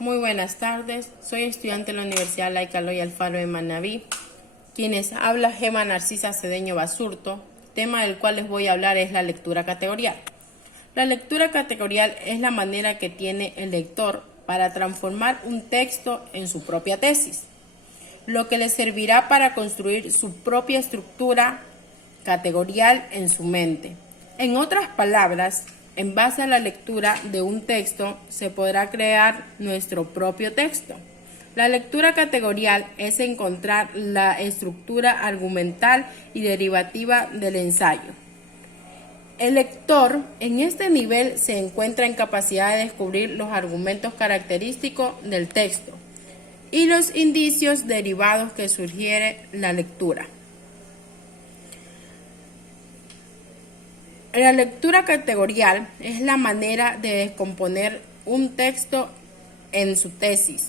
Muy buenas tardes, soy estudiante de la Universidad Laica Eloy Alfaro de Manabí. Quienes habla Gema Narcisa Cedeño Basurto. Tema del cual les voy a hablar es la lectura categorial. La lectura categorial es la manera que tiene el lector para transformar un texto en su propia tesis, lo que le servirá para construir su propia estructura categorial en su mente. En otras palabras, en base a la lectura de un texto se podrá crear nuestro propio texto. La lectura categorial es encontrar la estructura argumental y derivativa del ensayo. El lector en este nivel se encuentra en capacidad de descubrir los argumentos característicos del texto y los indicios derivados que sugiere la lectura. La lectura categorial es la manera de descomponer un texto en su tesis,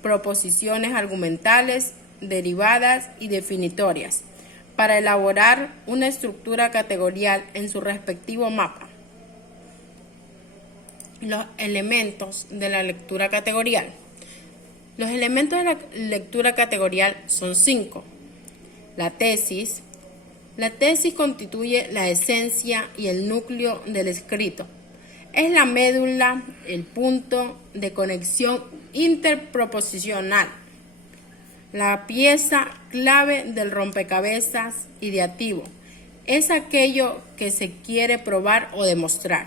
proposiciones argumentales, derivadas y definitorias, para elaborar una estructura categorial en su respectivo mapa. Los elementos de la lectura categorial. Los elementos de la lectura categorial son 5. La tesis. La tesis constituye la esencia y el núcleo del escrito. Es la médula, el punto de conexión interproposicional, la pieza clave del rompecabezas ideativo. Es aquello que se quiere probar o demostrar.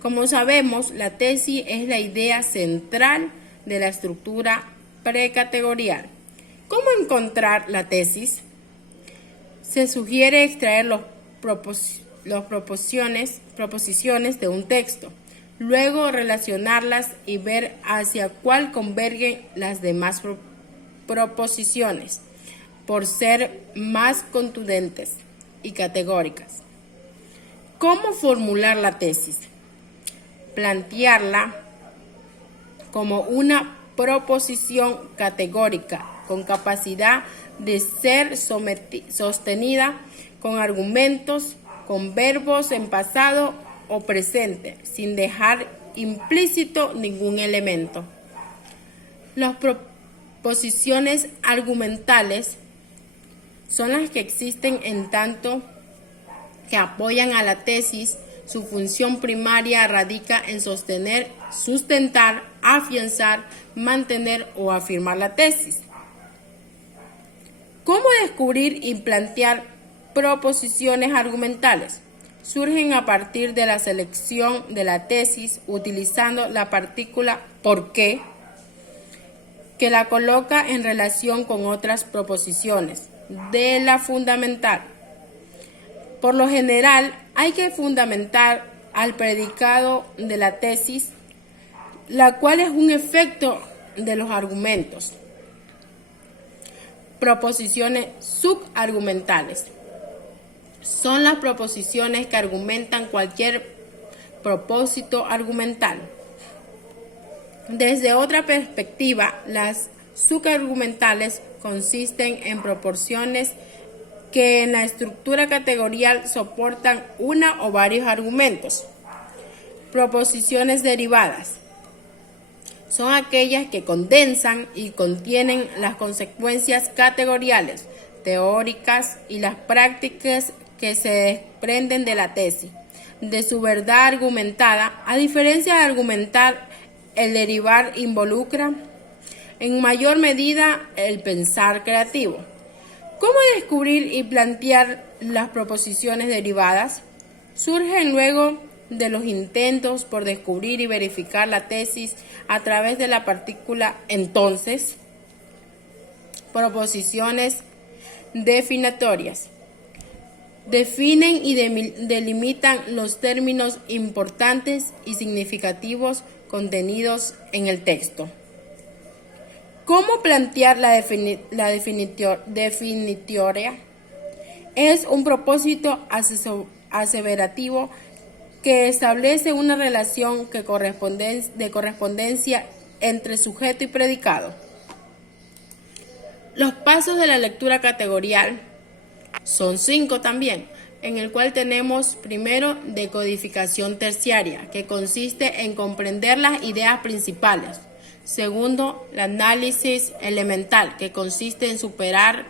Como sabemos, la tesis es la idea central de la estructura precategorial. ¿Cómo encontrar la tesis? Se sugiere extraer las proposiciones de un texto, luego relacionarlas y ver hacia cuál convergen las demás proposiciones, por ser más contundentes y categóricas. ¿Cómo formular la tesis? Plantearla como una proposición categórica con capacidad de ser sostenida con argumentos, con verbos en pasado o presente, sin dejar implícito ningún elemento. Las proposiciones argumentales son las que existen en tanto que apoyan a la tesis. Su función primaria radica en sostener, sustentar, afianzar, mantener o afirmar la tesis. ¿Cómo descubrir y plantear proposiciones argumentales? Surgen a partir de la selección de la tesis utilizando la partícula ¿por qué?, que la coloca en relación con otras proposiciones de la fundamental. Por lo general, hay que fundamentar al predicado de la tesis, la cual es un efecto de los argumentos. Proposiciones subargumentales. Son las proposiciones que argumentan cualquier propósito argumental. Desde otra perspectiva, las subargumentales consisten en proposiciones que en la estructura categorial soportan una o varios argumentos. Proposiciones derivadas. Son aquellas que condensan y contienen las consecuencias categoriales, teóricas y las prácticas que se desprenden de la tesis, de su verdad argumentada. A diferencia de argumentar, el derivar involucra en mayor medida el pensar creativo. ¿Cómo descubrir y plantear las proposiciones derivadas? Surgen luego de los intentos por descubrir y verificar la tesis a través de la partícula entonces. Proposiciones definitorias. Definen y delimitan los términos importantes y significativos contenidos en el texto. ¿Cómo plantear la definitoria? Es un propósito aseverativo que establece una relación de correspondencia entre sujeto y predicado. Los pasos de la lectura categorial son 5 también, en el cual tenemos primero decodificación terciaria, que consiste en comprender las ideas principales. Segundo, el análisis elemental, que consiste en superar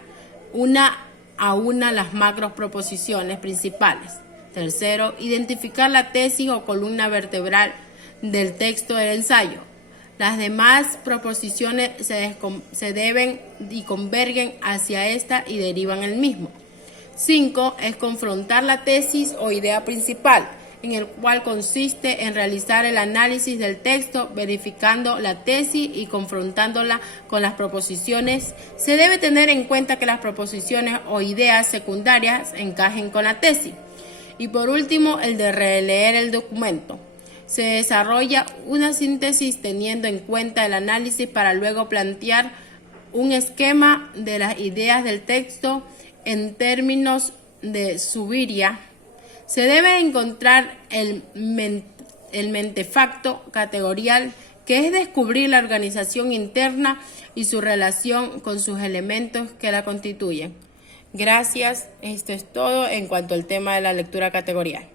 una a una las macroproposiciones principales. Tercero, identificar la tesis o columna vertebral del texto del ensayo. Las demás proposiciones se deben y convergen hacia esta y derivan el mismo. 5. Es confrontar la tesis o idea principal, en el cual consiste en realizar el análisis del texto, verificando la tesis y confrontándola con las proposiciones. Se debe tener en cuenta que las proposiciones o ideas secundarias encajen con la tesis. Y por último, el de releer el documento. Se desarrolla una síntesis teniendo en cuenta el análisis para luego plantear un esquema de las ideas del texto en términos de subiría. Se debe encontrar el mentefacto categorial, que es descubrir la organización interna y su relación con sus elementos que la constituyen. Gracias, esto es todo en cuanto al tema de la lectura categorial.